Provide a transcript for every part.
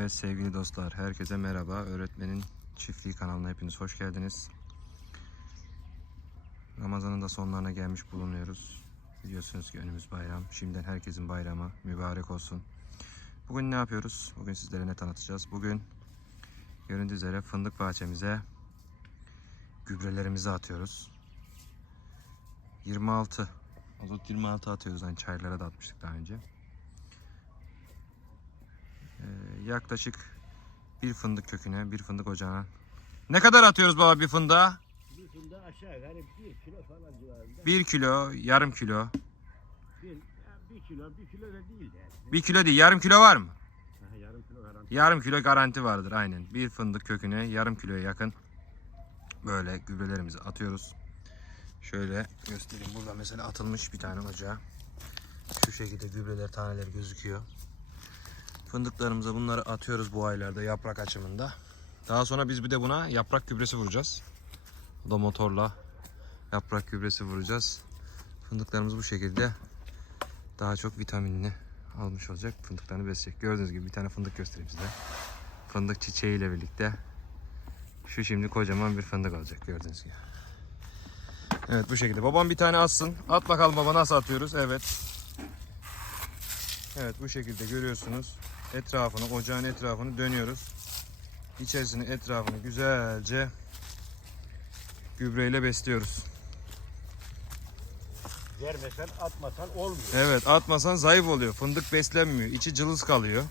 Evet sevgili dostlar, herkese merhaba. Öğretmenin Çiftliği kanalına hepiniz hoş geldiniz. Ramazan'ın da sonlarına gelmiş bulunuyoruz. Biliyorsunuz ki önümüz bayram. Şimdiden herkesin bayramı mübarek olsun. Bugün ne yapıyoruz? Bugün sizlere ne tanıtacağız? Bugün göründüğü üzere fındık bahçemize gübrelerimizi atıyoruz. 26 azot 26 atıyoruz. Hani çaylara da atmıştık daha önce. Ee, yaklaşık bir fındık köküne, bir fındık ocağına. Ne kadar atıyoruz baba bir fındığa? Bir fındığı aşağı yukarı bir kilo falan civarında. Bir kilo, yarım kilo. Bir, bir kilo, bir kilo da değil yani. Bir kilo değil, yarım kilo var mı? Yarım kilo garanti. Yarım kilo garanti vardır aynen. Bir fındık köküne yarım kiloya yakın böyle gübrelerimizi atıyoruz. Şöyle göstereyim. Burada mesela atılmış bir tane ocağa. Şu şekilde gübreler taneleri gözüküyor. Fındıklarımıza bunları atıyoruz bu aylarda yaprak açımında. Daha sonra biz bir de buna yaprak gübresi vuracağız. Bu da motorla yaprak gübresi vuracağız. Fındıklarımız bu şekilde daha çok vitaminini almış olacak. Fındıklarını besleyecek. Gördüğünüz gibi bir tane fındık göstereyim size. Fındık çiçeğiyle birlikte. Şu şimdi kocaman bir fındık olacak gördüğünüz gibi. Evet bu şekilde. Babam bir tane atsın. At bakalım baba nasıl atıyoruz. Evet. Evet bu şekilde görüyorsunuz. Etrafını, ocağın etrafını dönüyoruz. İçerisini, etrafını güzelce gübreyle besliyoruz. Vermesen atmasan olmuyor. Evet atmasan zayıf oluyor. Fındık beslenmiyor. İçi cılız kalıyor.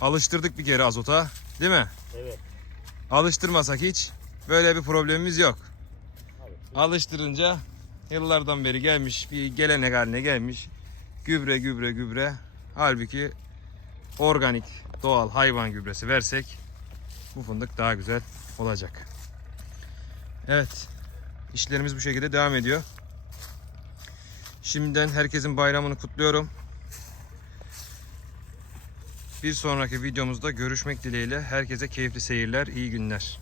Alıştırdık bir kere azota. Değil mi? Evet. Alıştırmasak hiç böyle bir problemimiz yok. Alıştırınca yıllardan beri gelmiş bir gelenek haline gelmiş. Gübre gübre gübre. Halbuki organik doğal hayvan gübresi versek bu fındık daha güzel olacak. Evet. işlerimiz bu şekilde devam ediyor. Şimdiden herkesin bayramını kutluyorum. Bir sonraki videomuzda görüşmek dileğiyle herkese keyifli seyirler, iyi günler.